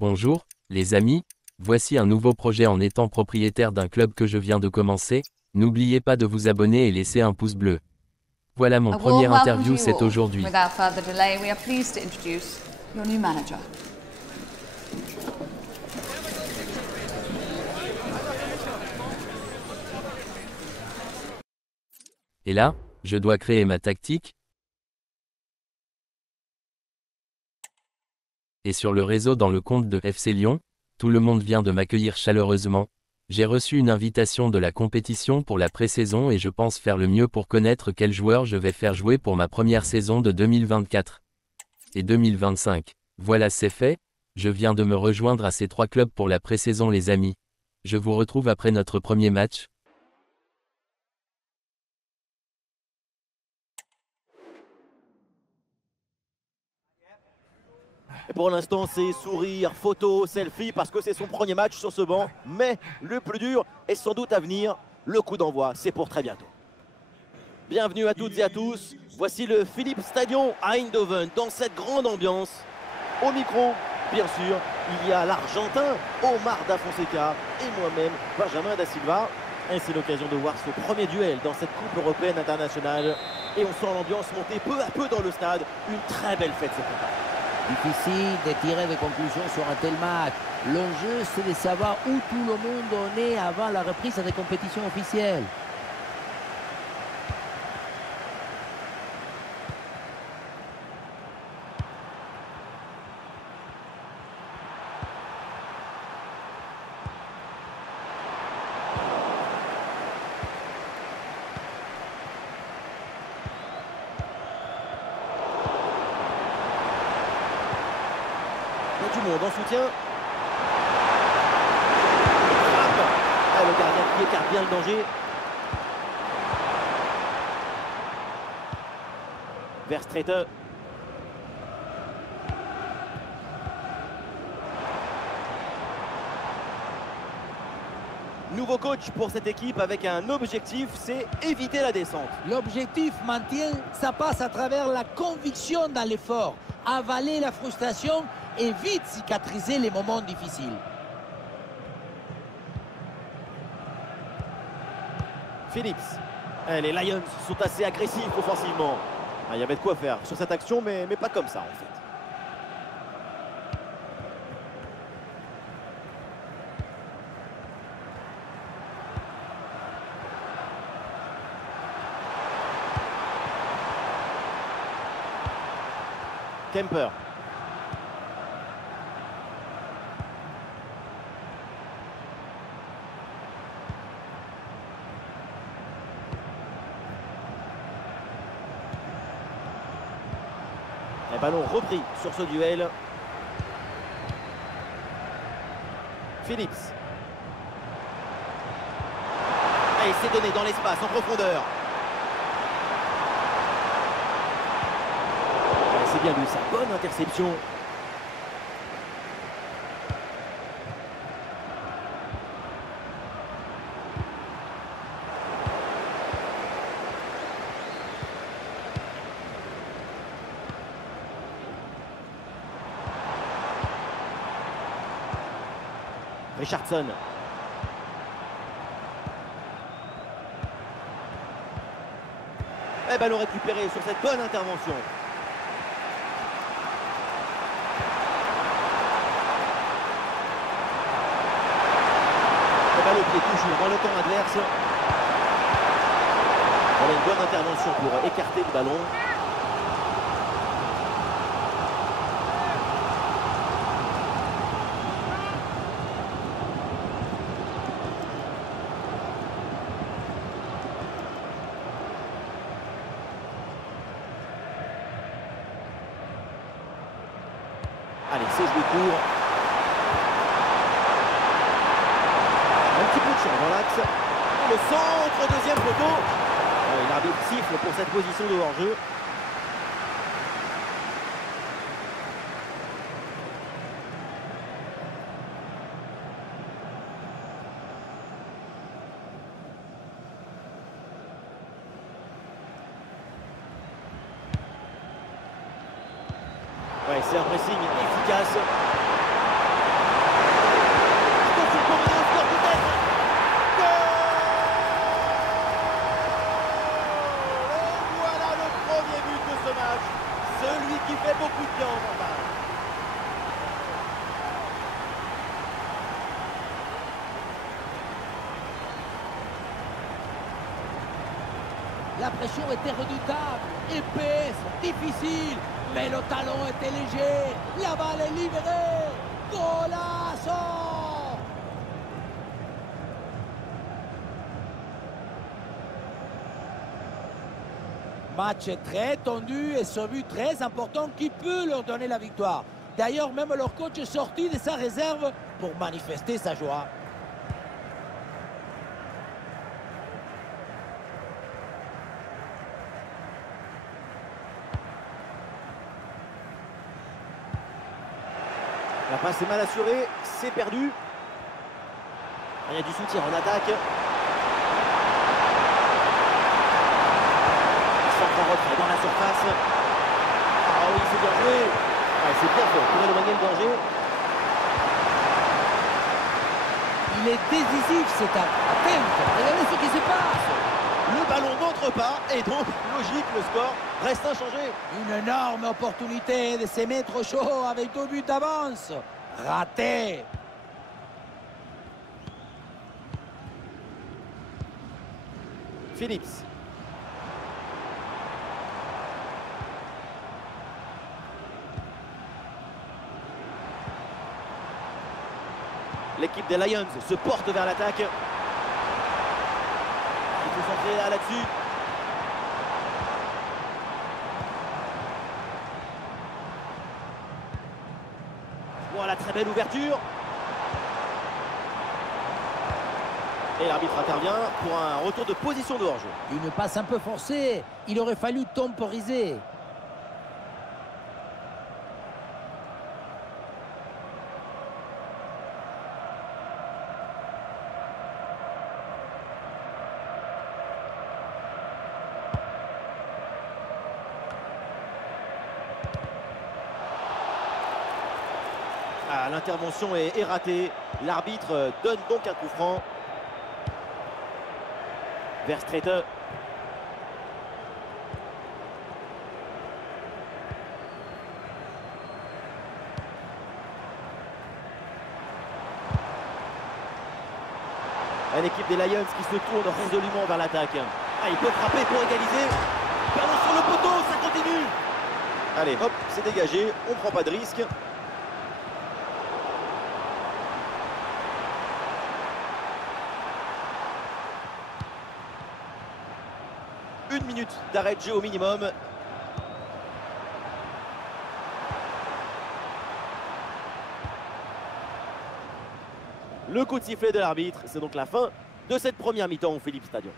Bonjour, les amis, voici un nouveau projet en étant propriétaire d'un club que je viens de commencer. N'oubliez pas de vous abonner et laisser un pouce bleu. Voilà mon A premier warm welcome to interview, you c'est all. aujourd'hui. Without further delay, we are pleased to introduce your new manager. Et là, je dois créer ma tactique. Et sur le réseau dans le compte de FC Lyon, tout le monde vient de m'accueillir chaleureusement. J'ai reçu une invitation de la compétition pour la pré-saison et je pense faire le mieux pour connaître quels joueurs je vais faire jouer pour ma première saison de 2024 et 2025. Voilà, c'est fait, je viens de me rejoindre à ces 3 clubs pour la pré-saison, les amis. Je vous retrouve après notre premier match. Et pour l'instant, c'est sourire, photo, selfie, parce que c'est son premier match sur ce banc. Mais le plus dur est sans doute à venir. Le coup d'envoi, c'est pour très bientôt. Bienvenue à toutes et à tous. Voici le Philips Stadion à Eindhoven, dans cette grande ambiance. Au micro, bien sûr, il y a l'Argentin Omar Da Fonseca et moi-même, Benjamin Da Silva. Et c'est l'occasion de voir ce premier duel dans cette Coupe européenne internationale. Et on sent l'ambiance monter peu à peu dans le stade. Une très belle fête cette campagne. Difficile de tirer des conclusions sur un tel match. L'enjeu, c'est de savoir où tout le monde en est avant la reprise des compétitions officielles. Il y a du monde en soutien. Ah, le gardien qui écarte bien le danger. Verstraete. Nouveau coach pour cette équipe avec un objectif, c'est éviter la descente. L'objectif maintien, ça passe à travers la conviction dans l'effort, avaler la frustration et vite cicatriser les moments difficiles. Phillips. Les Lions sont assez agressifs offensivement. Il y avait de quoi faire sur cette action, mais pas comme ça en fait. Kemper. Les ballons repris sur ce duel. Phillips. Et il s'est donné dans l'espace en profondeur. C'est bien lui, sa bonne interception. Richardson. Et ballon récupéré sur cette bonne intervention. Le ballon qui est toujours dans le camp adverse. Voilà une bonne intervention pour écarter le ballon. Allez, c'est joué court. Un petit peu de champ dans l'axe. Le centre, deuxième poteau. L'arbitre siffle pour cette position de hors-jeu. Ouais, c'est un pressing efficace. La pression était redoutable, épaisse, difficile, mais le talon était léger. La balle est libérée. Golazo! Match très tendu et ce but très important qui peut leur donner la victoire. D'ailleurs, même leur coach est sorti de sa réserve pour manifester sa joie. La passe est mal assurée, c'est perdu. Il y a du soutien en attaque. Retrait dans la surface. Ah oui, c'est bien joué. Ouais, c'est bien fait pour éloigner le danger. Il est décisif cet acte. Attends, regardez ce qui se passe. Le ballon n'entre pas et donc, logique, le score reste inchangé. Une énorme opportunité de se mettre au chaud avec 2 buts d'avance. Raté. Phillips. L'équipe des Lions se porte vers l'attaque. Il faut centrer là-dessus. Voilà, très belle ouverture. Et l'arbitre intervient pour un retour de position de hors-jeu. Une passe un peu forcée. Il aurait fallu temporiser. Ah, l'intervention est ratée. L'arbitre donne donc un coup franc. Verstraete. L'équipe des Lions qui se tourne résolument vers l'attaque. Ah, il peut frapper pour égaliser. Ballon sur le poteau, ça continue. Allez, hop, c'est dégagé. On prend pas de risque. Une minute d'arrêt de jeu au minimum. Le coup de sifflet de l'arbitre, c'est donc la fin de cette première mi-temps au Philips Stadium.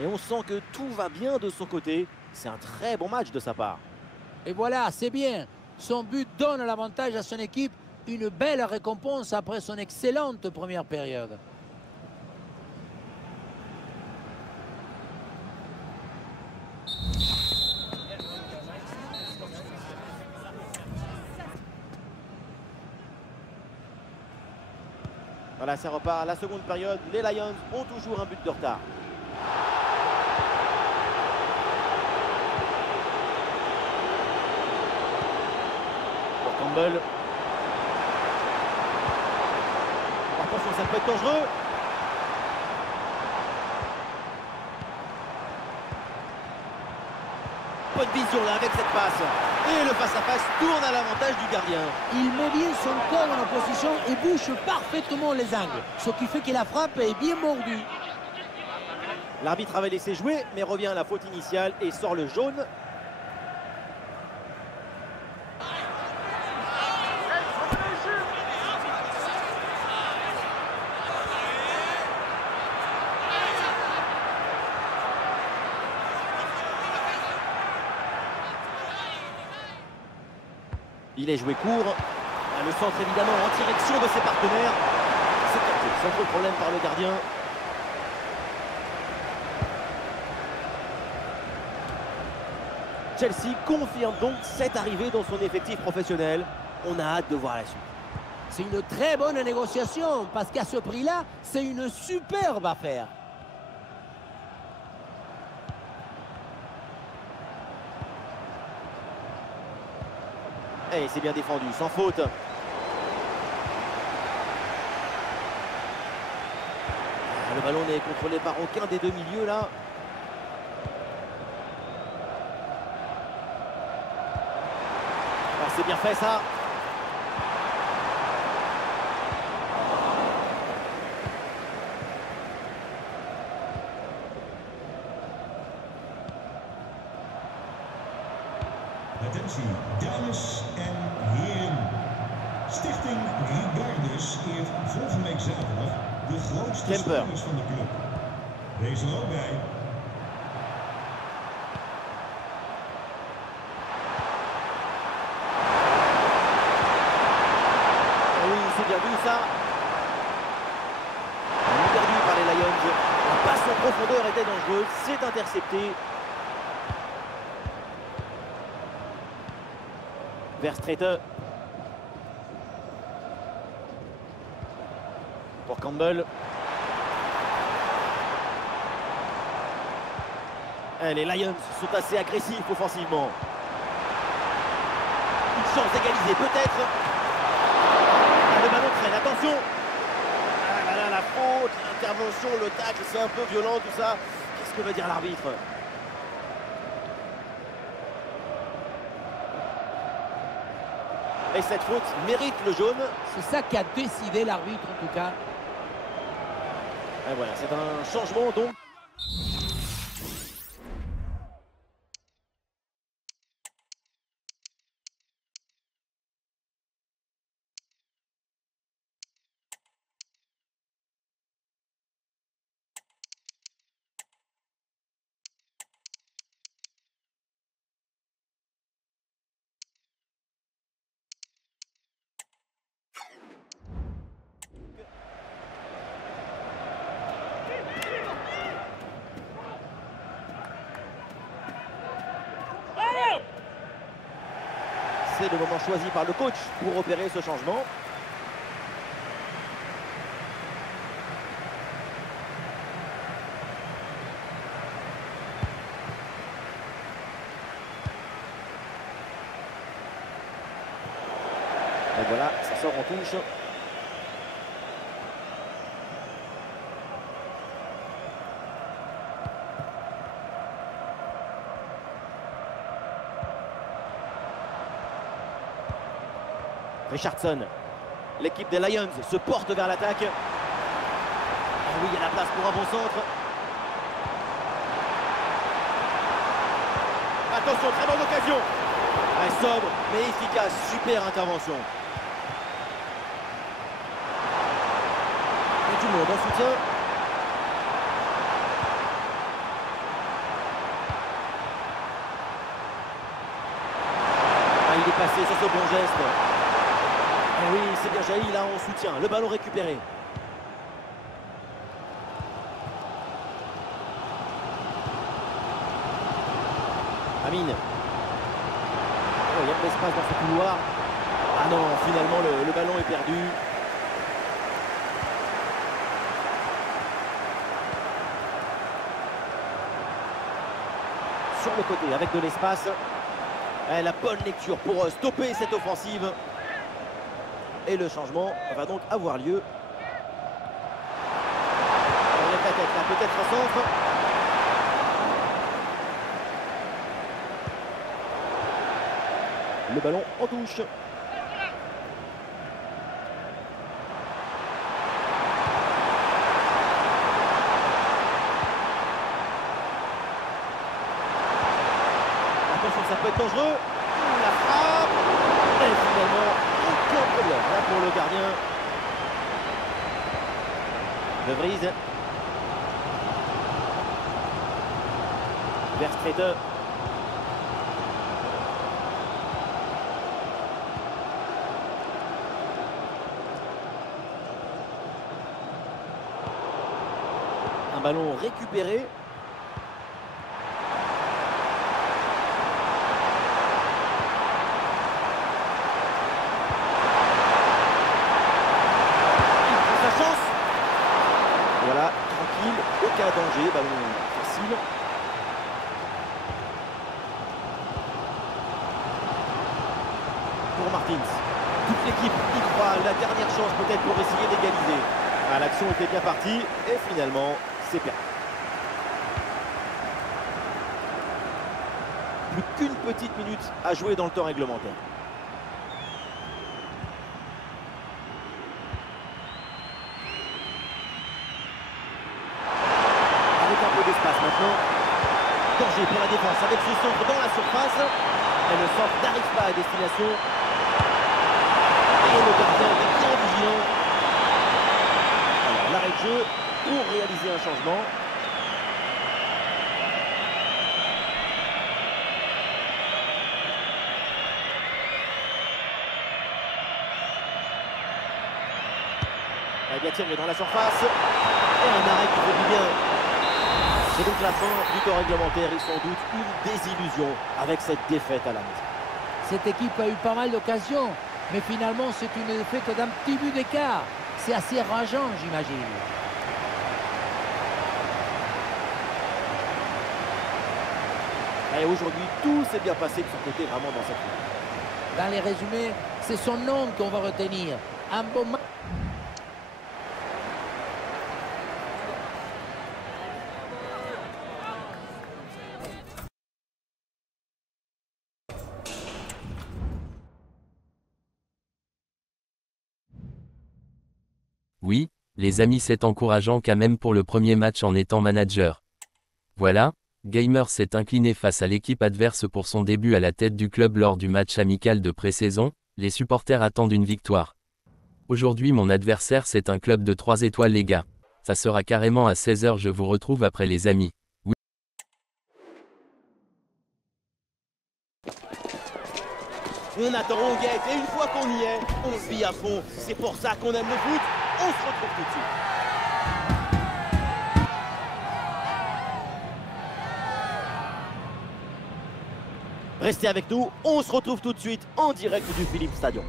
Et on sent que tout va bien de son côté. C'est un très bon match de sa part. Et voilà, c'est bien. Son but donne l'avantage à son équipe. Une belle récompense après son excellente première période. Voilà, ça repart à la seconde période. Les Lions ont toujours un but de retard. Pour Campbell. Attention, ça peut être dangereux. Bonne vision là avec cette passe. Et le face-à-face tourne à l'avantage du gardien. Il met bien son corps en opposition et bouche parfaitement les angles. Ce qui fait que la frappe est bien mordue. L'arbitre avait laissé jouer, mais revient à la faute initiale et sort le jaune. Il est joué court. Le centre évidemment en direction de ses partenaires. C'est capté sans trop de problème par le gardien. Chelsea confirme donc cette arrivée dans son effectif professionnel. On a hâte de voir la suite. C'est une très bonne négociation parce qu'à ce prix-là, c'est une superbe affaire. Et c'est bien défendu, sans faute. Le ballon n'est contrôlé par aucun des deux milieux là. Ah, c'est bien fait ça. Attentie, dames en heren. Stichting Regardus eert volgende week zaterdag de grootste Kemper. spelers van de club. Wees er ook bij. Ah oui, c'est bien vu ça. Perdu par les Lions. La passe en profondeur était dangereuse. C'est intercepté. Verstraete. Pour Campbell. Et les Lions sont assez agressifs offensivement. Une chance d'égaliser peut-être. Ah, le ballon traîne, attention. Ah là là, la faute, l'intervention, le tacle, c'est un peu violent tout ça. Qu'est-ce que veut dire l'arbitre? Et cette faute mérite le jaune. C'est ça qui a décidé l'arbitre en tout cas. Et voilà, c'est un changement donc. C'est le moment choisi par le coach pour opérer ce changement. Et voilà, ça sort en touche. Richardson, l'équipe des Lions se porte vers l'attaque. Ah oui, il y a la place pour un bon centre. Attention, très bonne occasion. Ah, sobre, mais efficace, super intervention. Et du monde en soutien. Ah, il est passé sur ce bon geste. Et oui, c'est bien jailli là en soutien. Le ballon récupéré. Amine. Oh, il y a de l'espace dans ce couloir. Ah non, finalement le ballon est perdu. Sur le côté avec de l'espace. La bonne lecture pour stopper cette offensive. Et le changement va donc avoir lieu. On est peut-être là, peut-être un centre. Le ballon en touche. Attention, ça peut être dangereux. La frappe. Et finalement, aucun problème là pour le gardien. De Vries. Verstraete. Un ballon récupéré. Voilà, tranquille, aucun danger, ballon facile. Pour Martins, toute l'équipe y croit, la dernière chance peut-être pour essayer d'égaliser. Ah, l'action était bien partie et finalement, c'est perdu. Plus qu'une petite minute à jouer dans le temps réglementaire. Avec un peu d'espace maintenant. Danger pour la défense avec ce centre dans la surface. Et le centre n'arrive pas à destination. Et le gardien est bien vigilant. Alors l'arrêt de jeu pour réaliser un changement. Il va tirer dans la surface. Et un arrêt qui fait du bien. C'est donc la fin du temps réglementaire et sans doute une désillusion avec cette défaite à la maison. Cette équipe a eu pas mal d'occasions, mais finalement c'est une défaite d'un petit but d'écart. C'est assez rageant, j'imagine. Et aujourd'hui, tout s'est bien passé de son côté vraiment dans cette finale. Dans les résumés, c'est son nom qu'on va retenir. Un bon match. Oui, les amis, c'est encourageant quand même pour le premier match en étant manager. Voilà, Gamer s'est incliné face à l'équipe adverse pour son début à la tête du club lors du match amical de pré-saison. Les supporters attendent une victoire. Aujourd'hui mon adversaire c'est un club de 3 étoiles les gars. Ça sera carrément à 16 h, je vous retrouve après les amis. Oui. On attend, on guette et une fois qu'on y est, on se vit à fond. C'est pour ça qu'on aime le foot. On se retrouve tout de suite. Restez avec nous, on se retrouve tout de suite en direct du Philips Stadium.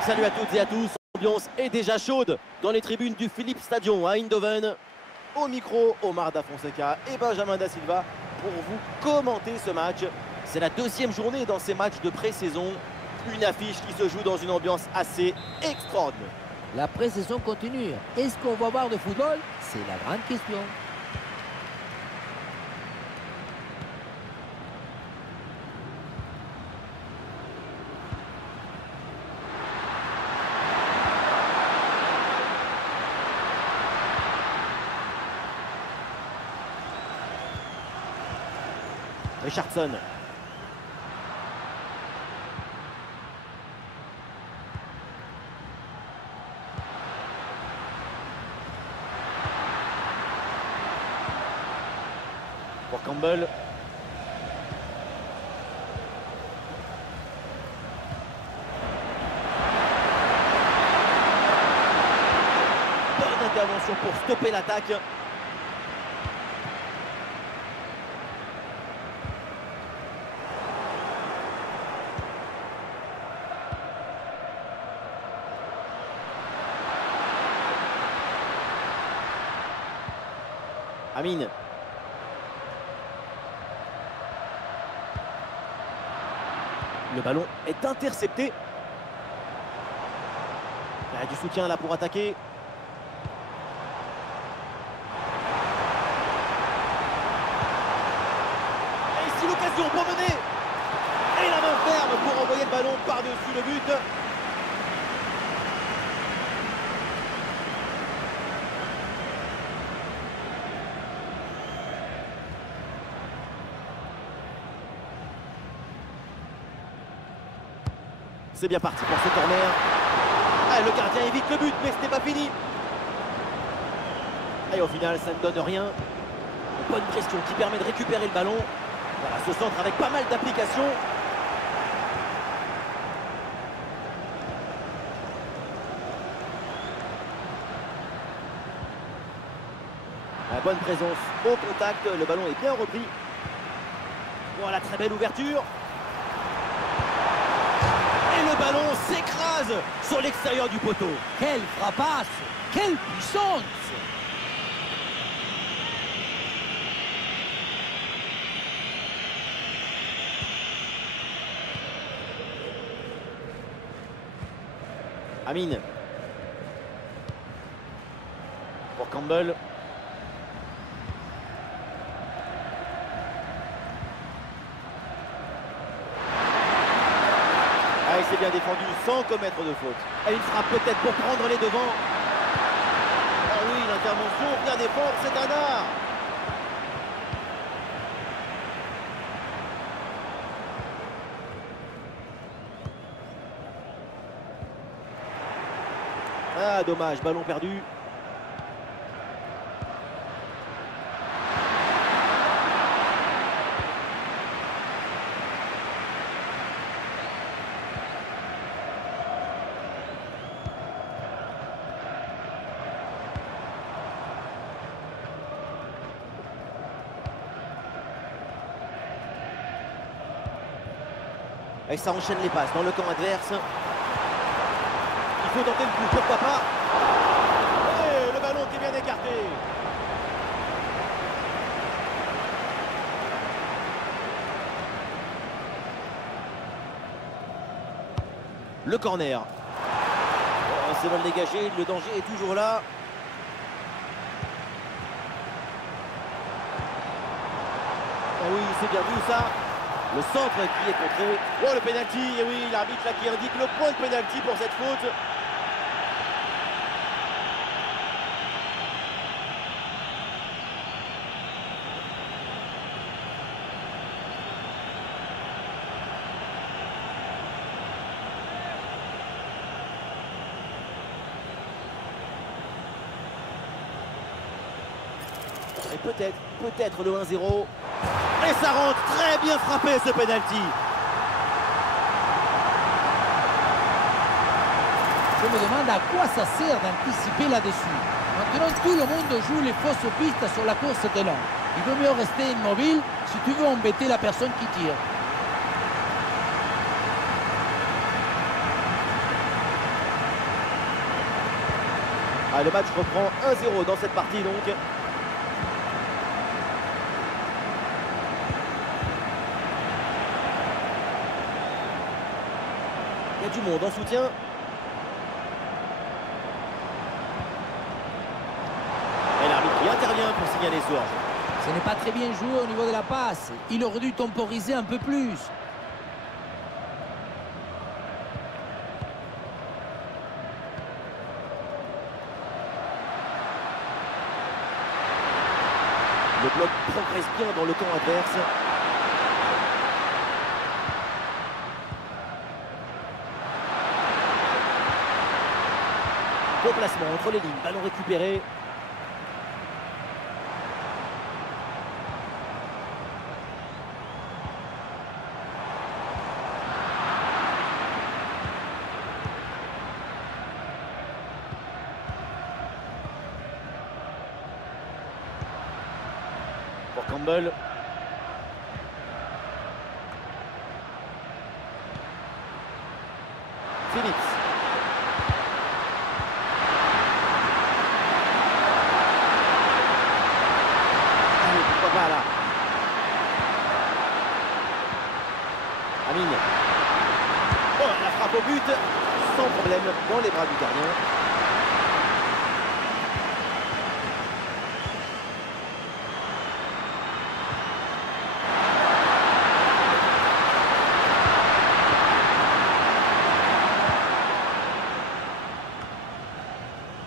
Salut à toutes et à tous, l'ambiance est déjà chaude dans les tribunes du Philips Stadium à Eindhoven. Au micro, Omar Da Fonseca et Benjamin Da Silva pour vous commenter ce match. C'est la deuxième journée dans ces matchs de pré-saison. Une affiche qui se joue dans une ambiance assez extraordinaire. La pré-saison continue. Est-ce qu'on va voir de football? C'est la grande question. Richardson. Pour Campbell. Bonne intervention pour stopper l'attaque. Amine. Le ballon est intercepté. Il y a du soutien là pour attaquer. Et ici l'occasion pour mener. Et la main ferme pour envoyer le ballon par-dessus le but. C'est bien parti pour ce corner. Ah, le gardien évite le but, mais ce n'est pas fini. Et au final, ça ne donne rien. Une bonne pression qui permet de récupérer le ballon. Voilà, ce centre avec pas mal d'application. La bonne présence au contact. Le ballon est bien repris. Voilà, très belle ouverture. Et le ballon s'écrase sur l'extérieur du poteau. Quelle frappasse! Quelle puissance! Amine. Campbell. Ah, il s'est bien défendu sans commettre de faute. Et une frappe peut-être pour prendre les devants. Ah oui, l'intervention, bien défendre, c'est un art. Ah, dommage, ballon perdu. Et ça enchaîne les passes dans le camp adverse. Il faut tenter le coup, pourquoi pas. Et le ballon qui est bien écarté. Le corner. Oh, c'est mal dégagé, le danger est toujours là. Ah oui, c'est bien vu ça. Le centre qui est contré. Oh, le pénalty. Et oui, l'arbitre là qui indique le point de pénalty pour cette faute. Et peut-être le 1-0. Et ça rentre, très bien frappé ce penalty. Je me demande à quoi ça sert d'anticiper là-dessus. Maintenant, tout le monde joue les fausses pistes sur la course d'élan. Il vaut mieux rester immobile si tu veux embêter la personne qui tire. Ah, le match reprend 1-0 dans cette partie donc. Il y a du monde en soutien. Et l'arbitre qui intervient pour signaler ce hors-jeu. Ce n'est pas très bien joué au niveau de la passe. Il aurait dû temporiser un peu plus. Le bloc progresse bien dans le camp adverse. Bon placement entre les lignes, ballon récupéré. Pour Campbell. Phillips. Pourquoi pas là. Amine. Oh, la frappe au but, sans problème, dans les bras du gardien.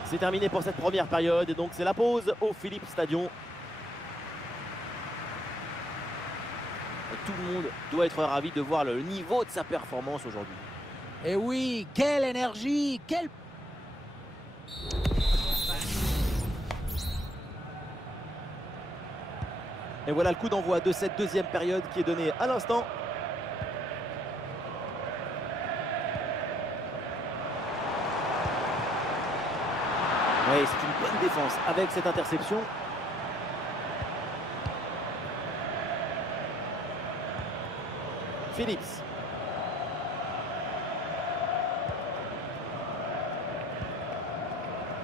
C'est terminé pour cette première période et donc c'est la pause au Philips Stadion. Tout le monde doit être ravi de voir le niveau de sa performance aujourd'hui. Et oui, quelle énergie, quelle... Et voilà le coup d'envoi de cette deuxième période qui est donné à l'instant. Oui, c'est une bonne défense avec cette interception. Phillips.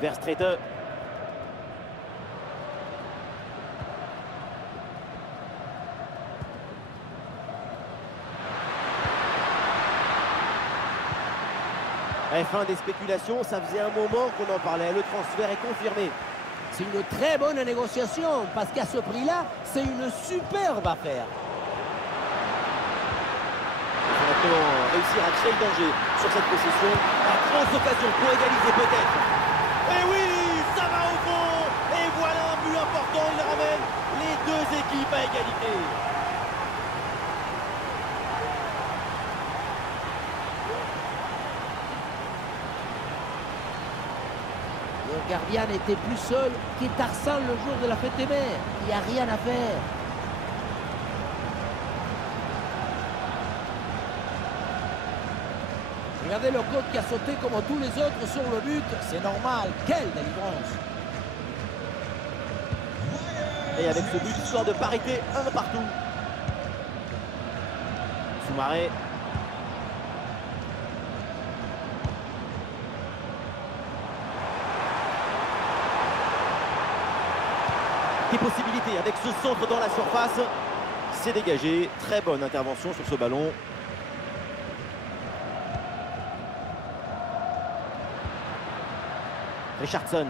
Verstraete. Et fin des spéculations, ça faisait un moment qu'on en parlait. Le transfert est confirmé. C'est une très bonne négociation parce qu'à ce prix-là, c'est une superbe affaire. Il faut maintenant réussir à créer le danger sur cette possession. La grosse occasion pour égaliser peut-être. Et oui, ça va au fond. Et voilà un but important. Il ramène les deux équipes à égalité. Le gardien n'était plus seul que Tarzan le jour de la fête des mères. Il n'y a rien à faire. Regardez le coach qui a sauté comme tous les autres sur le but. C'est normal. Quelle délivrance! Et avec ce but, score de parité, un partout. Soumaré. Des possibilités avec ce centre dans la surface. C'est dégagé. Très bonne intervention sur ce ballon. Richardson.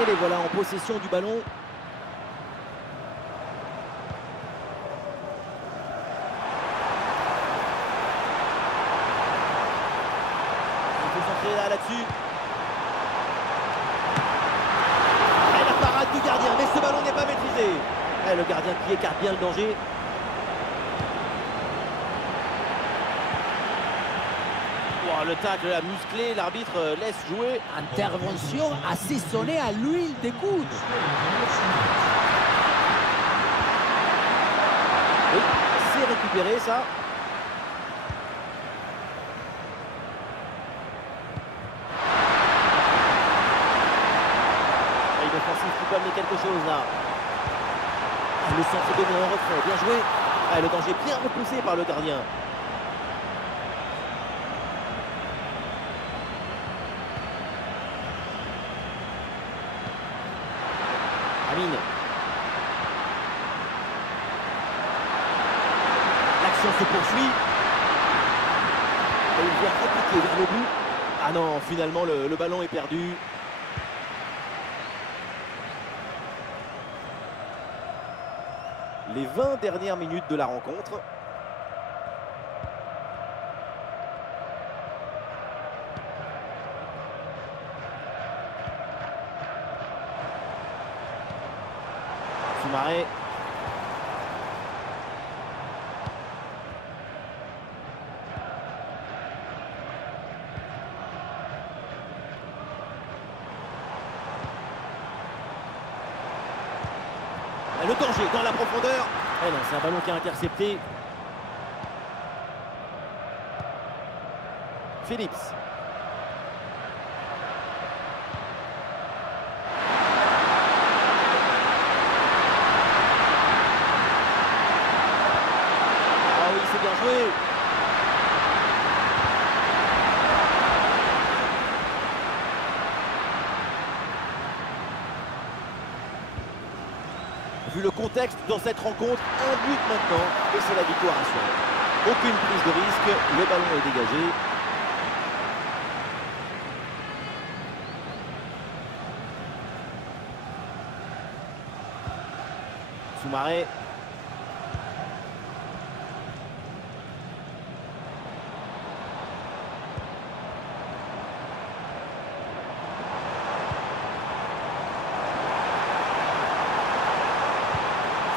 Et les voilà en possession du ballon. Il faut s'entrer là-dessus. Et la parade du gardien, mais ce ballon n'est pas maîtrisé. Et le gardien qui écarte bien le danger. Le tacle a musclé, l'arbitre laisse jouer. Intervention assaisonnée à l'huile des coudes. Oui, c'est récupéré ça. Et une offensive qui peut amener quelque chose là. Le centre donné en retrait, bien joué. Le danger bien repoussé par le gardien. Amine. L'action se poursuit. Et il vient appliquer vers le bout. Ah non, finalement le ballon est perdu. Les 20 dernières minutes de la rencontre. Soumaré. Le danger dans la profondeur. Eh non, c'est un ballon qui a intercepté. Phillips. Ah oui, c'est bien joué. Vu le contexte dans cette rencontre, un but maintenant et c'est la victoire assurée. Aucune prise de risque, le ballon est dégagé. Soumaré.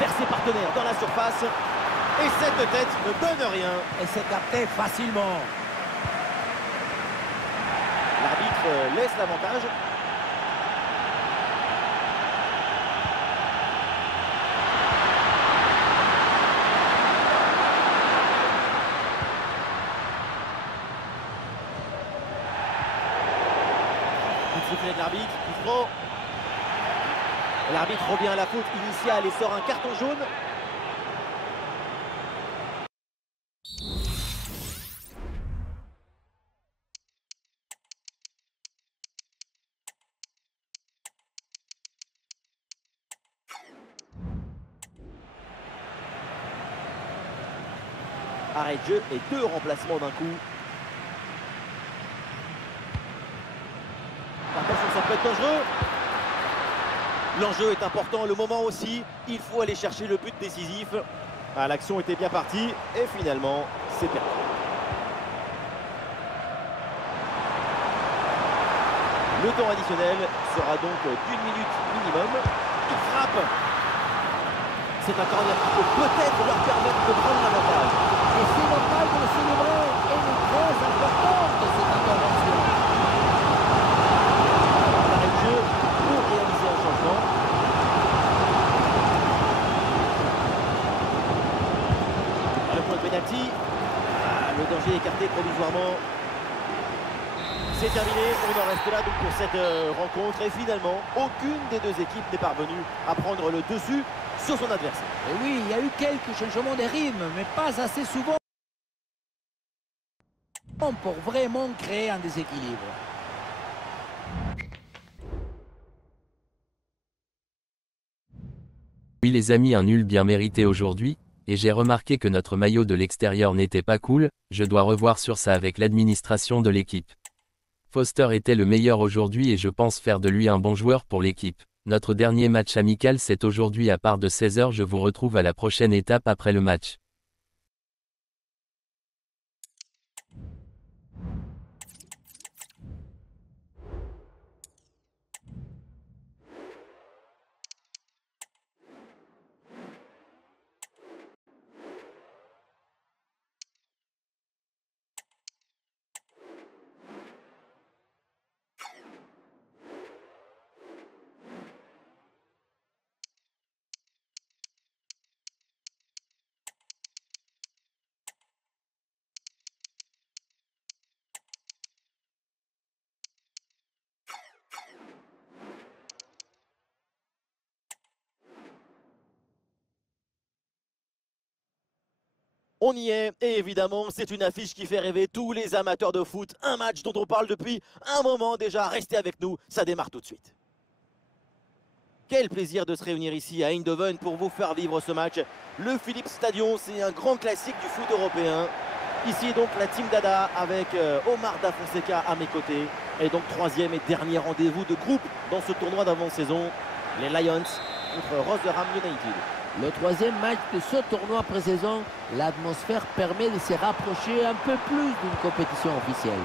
Vers ses partenaires dans la surface. Et cette tête ne donne rien. Et c'est capté facilement. L'arbitre laisse l'avantage. Coup de sifflet de l'arbitre, coup franc. L'arbitre revient à la faute initiale et sort un carton jaune. arrêt de jeu et 2 remplacements d'un coup. Attention, ça peut être dangereux. L'enjeu est important, le moment aussi. Il faut aller chercher le but décisif. Ah, l'action était bien partie et finalement, c'est perdu. Le temps additionnel sera donc d'1 minute minimum. Il frappe. C'est un corner qui peut peut-être leur permettre de prendre l'avantage. Et c'est normal de le célébrer. Elle est très importante, cette intervention. Arrêt de jeu pour réaliser un changement. Le point de pénalty. Le danger écarté provisoirement. C'est terminé, on en reste là donc pour cette rencontre. Et finalement, aucune des deux équipes n'est parvenue à prendre le dessus sur son adversaire. Et oui, il y a eu quelques changements de rythme, mais pas assez souvent pour vraiment créer un déséquilibre. Oui les amis, un nul bien mérité aujourd'hui, et j'ai remarqué que notre maillot de l'extérieur n'était pas cool, je dois revoir sur ça avec l'administration de l'équipe. Foster était le meilleur aujourd'hui et je pense faire de lui un bon joueur pour l'équipe. Notre dernier match amical c'est aujourd'hui à part de 16 h, je vous retrouve à la prochaine étape après le match. On y est, et évidemment, c'est une affiche qui fait rêver tous les amateurs de foot. Un match dont on parle depuis un moment déjà. Restez avec nous, ça démarre tout de suite. Quel plaisir de se réunir ici à Eindhoven pour vous faire vivre ce match. Le Philips Stadion, c'est un grand classique du foot européen. Ici donc la team Dada avec Omar Da Fonseca à mes côtés. Et donc troisième et dernier rendez-vous de groupe dans ce tournoi d'avant-saison. Les Lions contre Rotherham United. Le troisième match de ce tournoi pré-saison, l'atmosphère permet de se rapprocher un peu plus d'une compétition officielle.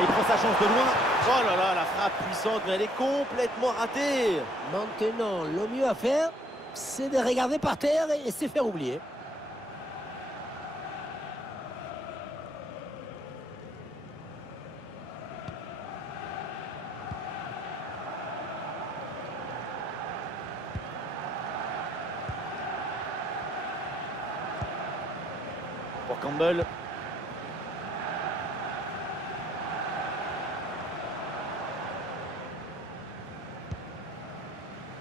Il prend sa chance de loin. Oh là là, la frappe puissante, mais elle est complètement ratée. Maintenant, le mieux à faire, c'est de regarder par terre et se faire oublier. Pour Campbell.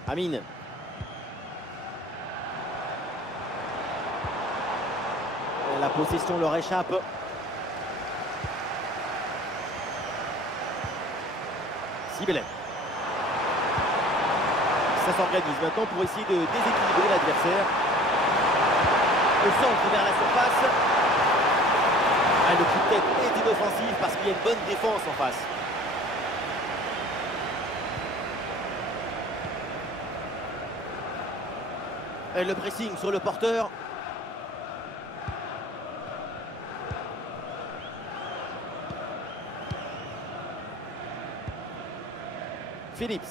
Amine. Et la possession leur échappe. Sibélé. Ça s'organise maintenant pour essayer de déséquilibrer l'adversaire. Au centre vers la surface. Ah, le coup de tête est inoffensif parce qu'il y a une bonne défense en face. Et le pressing sur le porteur. Phillips.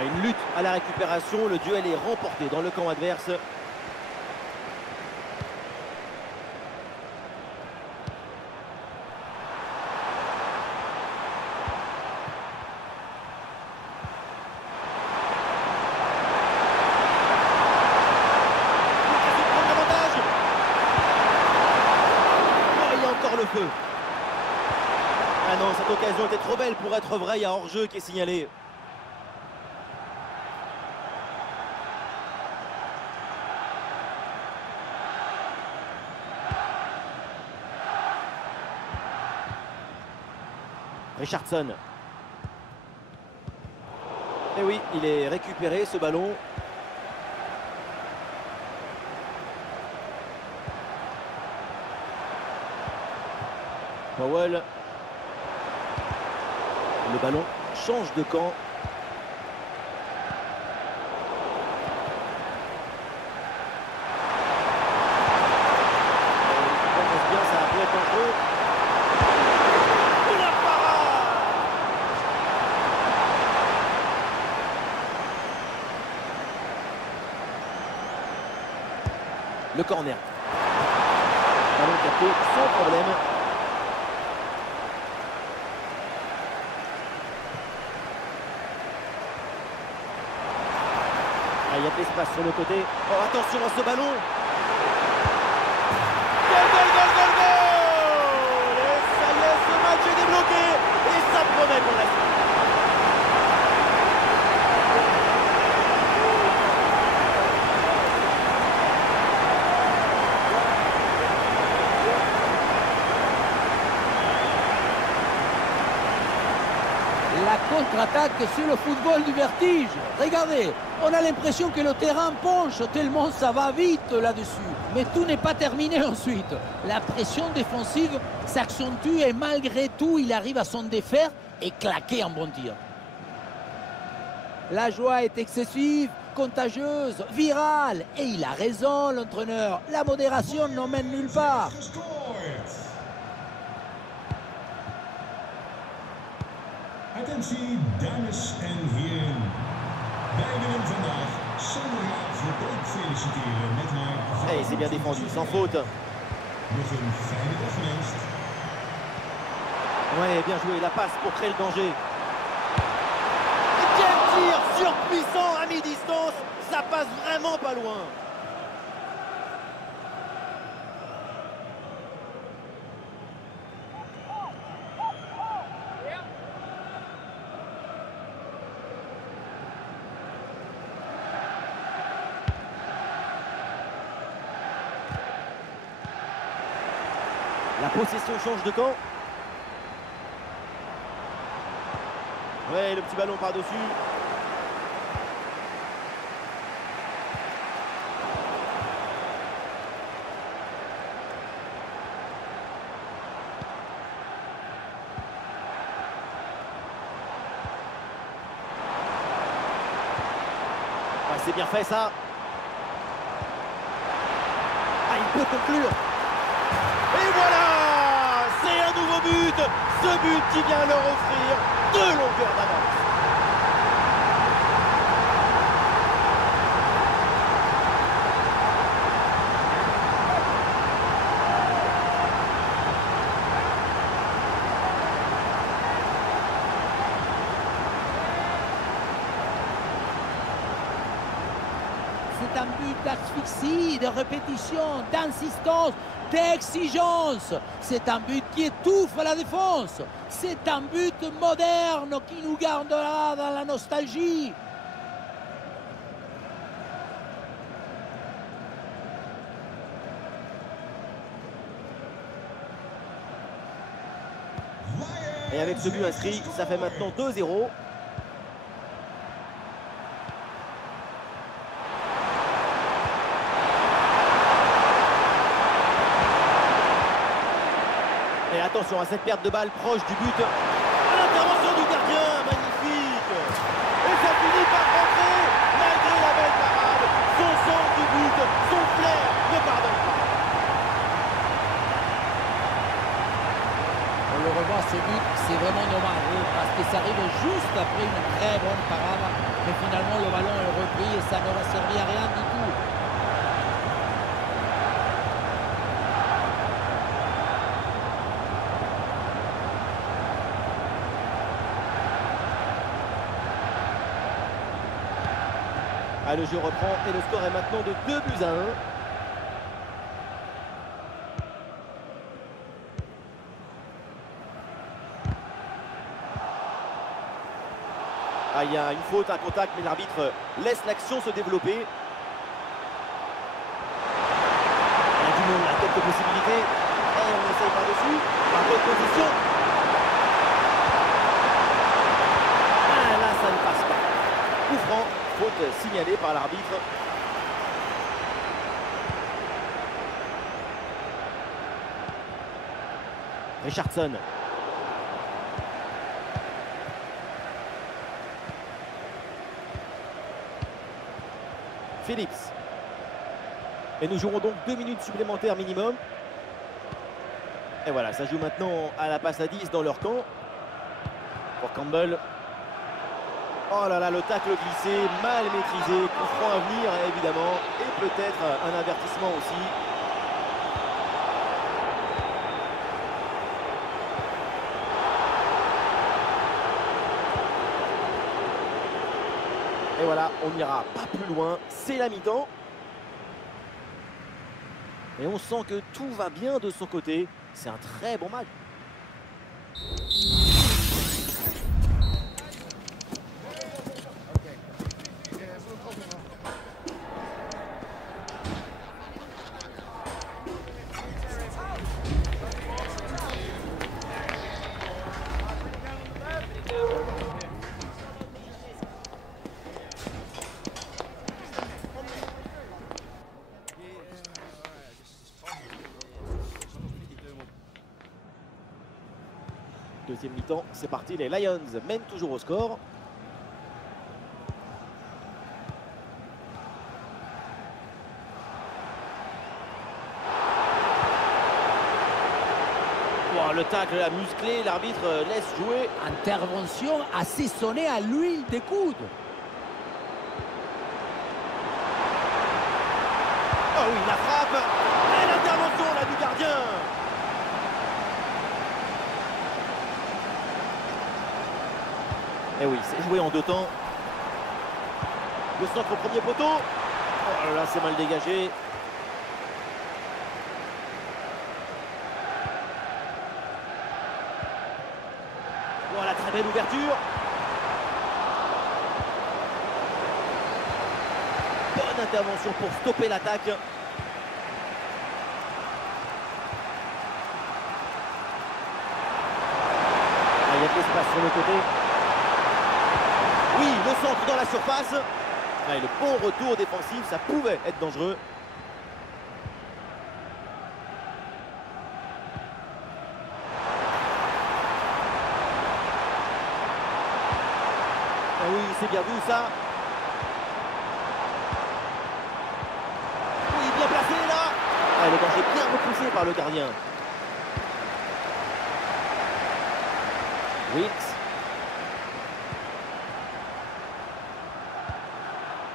Une lutte à la récupération, le duel est remporté dans le camp adverse. Le feu. Ah non, cette occasion était trop belle pour être vraie, il y a hors-jeu qui est signalé. Richardson. Et oui, il est récupéré ce ballon. Powell. Le ballon change de camp. Bien, ça peut être dangereux. La parade! Le corner. Ballon capté sans problème. Il y a de l'espace sur le côté. Oh, attention à ce ballon. Goal, goal, goal, goal, goal! Et ça y est, ce match est débloqué. Et ça promet pour la suite. La contre-attaque sur le football du vertige. Regardez, on a l'impression que le terrain penche tellement ça va vite là-dessus. Mais tout n'est pas terminé ensuite. La pression défensive s'accentue et malgré tout, il arrive à s'en défaire et claquer un bon tir. La joie est excessive, contagieuse, virale. Et il a raison, l'entraîneur. La modération n'emmène nulle part. Attentie, dames en heren. Wij willen vandaag Sandra Verbeek feliciteren met haar... Et c'est bien défendu, sans faute. Nog een fijne dag gewenst. Ouais, bien joué, la passe pour créer le danger. Quel tir surpuissant à mi-distance. Ça passe vraiment pas loin. La possession change de camp. Ouais, le petit ballon par-dessus. Ouais, c'est bien fait ça. Ah, il peut conclure. Et voilà! C'est un nouveau but! Ce but qui vient leur offrir 2 longueurs d'avance. C'est un but d'asphyxie, de répétition, d'insistance, d'exigence. C'est un but qui étouffe la défense. C'est un but moderne qui nous gardera dans la nostalgie. Et avec ce but inscrit, ça fait maintenant 2-0. Et attention à cette perte de balle proche du but. L'intervention du gardien, magnifique. Et ça finit par rentrer, malgré la belle parade. Son sens du but, son flair ne pardonne pas. On le revoit, ce but, c'est vraiment dommage parce que ça arrive juste après une très bonne parade. Mais finalement, le ballon est repris et ça n'aura servi à rien du tout. Ah, le jeu reprend et le score est maintenant de 2-1. Ah, il y a une faute, un contact, mais l'arbitre laisse l'action se développer. Il y a du monde, il y a quelques possibilités. Et on essaye par-dessus. Par bonne position. signalé par l'arbitre. Richardson. Phillips. Et nous jouerons donc 2 minutes supplémentaires minimum. Et voilà, ça joue maintenant à la passe à 10 dans leur camp. Pour Campbell. Oh là là, le tacle glissé, mal maîtrisé. Coup franc à venir, évidemment. Et peut-être un avertissement aussi. Et voilà, on n'ira pas plus loin. C'est la mi-temps. Et on sent que tout va bien de son côté. C'est un très bon match. Deuxième mi-temps, c'est parti, les Lions mènent toujours au score. Oh, le tacle a musclé, l'arbitre laisse jouer. Intervention assaisonnée à l'huile des coudes. Oh oui, la frappe. Et l'intervention là du gardien. Et oui, c'est joué en 2 temps. Le centre au premier poteau. Oh là là, c'est mal dégagé. Voilà, très belle ouverture. Bonne intervention pour stopper l'attaque. Ah, il y a de l'espace sur le côté. Oui, le centre dans la surface. Ah, et le bon retour défensif, ça pouvait être dangereux. Ah oui, c'est bien vu ça. Oui, bien placé là. Ah, le danger bien repoussé par le gardien. Wilkes.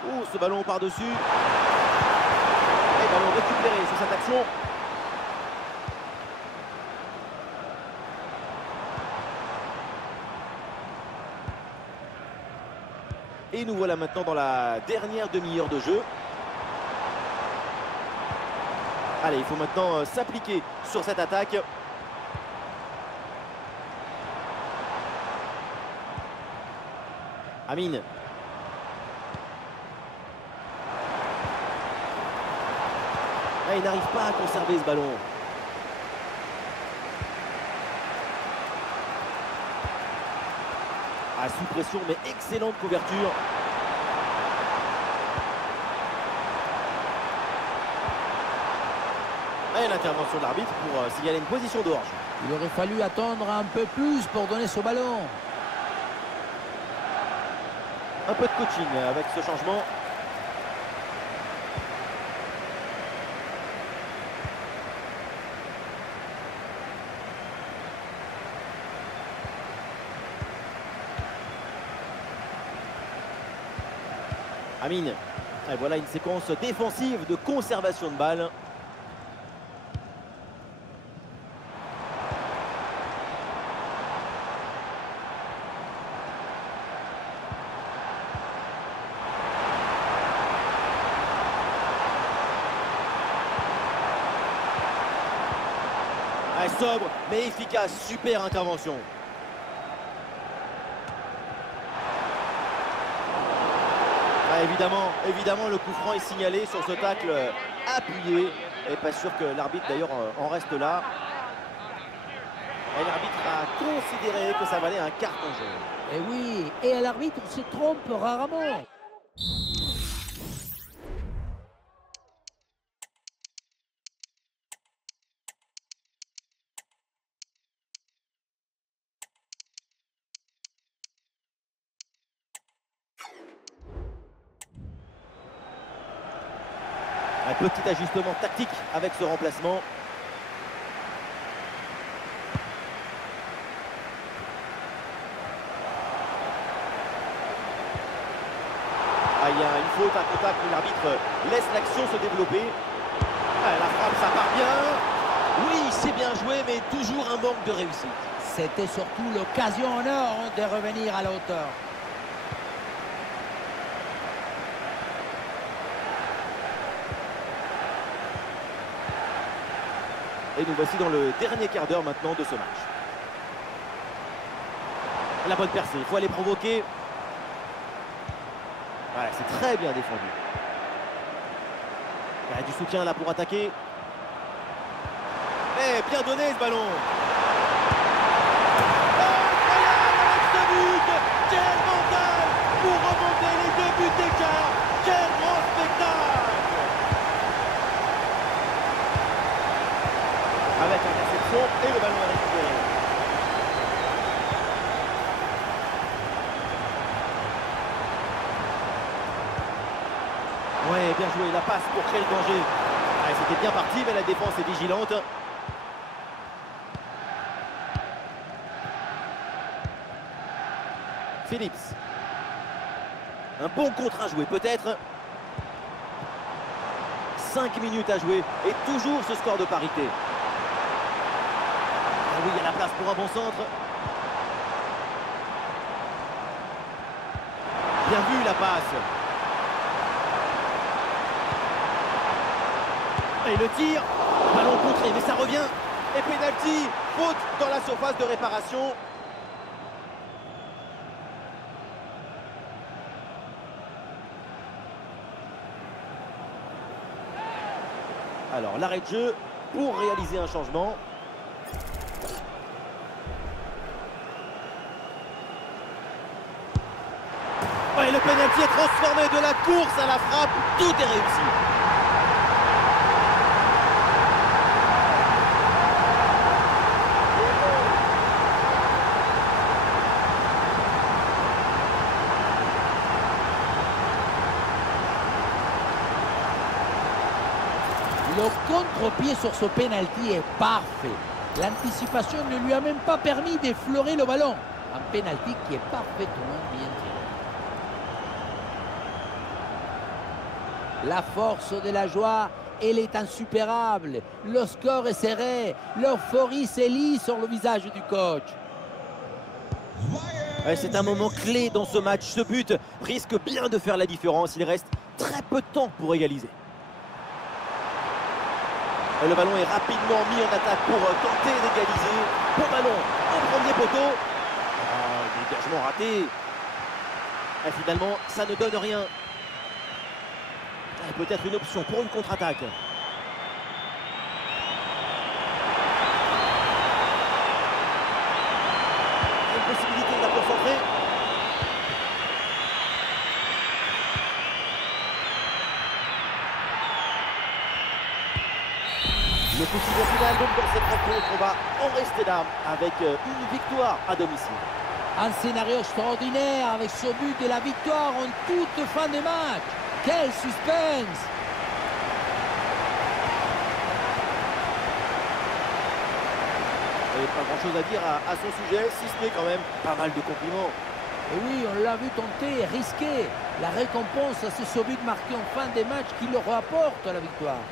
Oh, ce ballon par-dessus. Et ballon récupéré sur cette action. Et nous voilà maintenant dans la dernière demi-heure de jeu. Allez, il faut maintenant s'appliquer sur cette attaque. Amine. Ah, il n'arrive pas à conserver ce ballon. Ah, sous pression, mais excellente couverture. Et l'intervention de l'arbitre pour signaler une position de hors-jeu. Il aurait fallu attendre un peu plus pour donner ce ballon. Un peu de coaching avec ce changement. Amine. Et voilà une séquence défensive de conservation de balle. Sobre mais efficace, super intervention. Ah, évidemment le coup franc est signalé sur ce tacle appuyé. Et pas sûr que l'arbitre d'ailleurs en reste là. Et l'arbitre a considéré que ça valait un carton jaune. Et oui, et l'arbitre se trompe rarement. Un petit ajustement tactique avec ce remplacement. Ah, il y a une faute, un contact, mais l'arbitre laisse l'action se développer. Ah, la frappe, ça part bien. Oui, c'est bien joué, mais toujours un manque de réussite. C'était surtout l'occasion en or de revenir à la hauteur. Et nous voici dans le dernier quart d'heure maintenant de ce match. La bonne percée, il faut aller provoquer. Voilà, c'est très bien défendu. Il y a du soutien là pour attaquer. Eh, bien donné ce ballon. Incroyable avec ce but. Quel mental pour remonter les 2 buts d'écart. Quel grand spectacle. Avec l'interception et le ballon à récupérer. Ouais, bien joué, la passe pour créer le danger. Ouais, c'était bien parti, mais la défense est vigilante. Phillips. Un bon contre à jouer, peut-être. 5 minutes à jouer et toujours ce score de parité. Ah oui, il y a la place pour un bon centre. Bien vu la passe. Et le tir, ballon contré, mais ça revient. Et pénalty, faute dans la surface de réparation. Alors, l'arrêt de jeu pour réaliser un changement. Et le pénalty est transformé de la course à la frappe. Tout est réussi. Le contre-pied sur ce pénalty est parfait. L'anticipation ne lui a même pas permis d'effleurer le ballon. Un pénalty qui est parfaitement bien tiré. La force de la joie, elle est insuperable. Le score est serré. L'euphorie s'élit sur le visage du coach. C'est un moment clé dans ce match. Ce but risque bien de faire la différence. Il reste très peu de temps pour égaliser. Et le ballon est rapidement mis en attaque pour tenter d'égaliser. Bon ballon au premier poteau. Dégagement raté. Et finalement, ça ne donne rien. Peut-être une option pour une contre-attaque. Une possibilité de la concentrer. Le coup final donc dans cette rencontre, on va en rester là avec une victoire à domicile. Un scénario extraordinaire avec ce but de la victoire en toute fin de match. Quel suspense! Et pas grand chose à dire à son sujet, si ce n'est quand même pas mal de compliments. Et oui, on l'a vu tenter et risquer. La récompense, c'est ce but marqué en fin de match qui leur rapporte la victoire.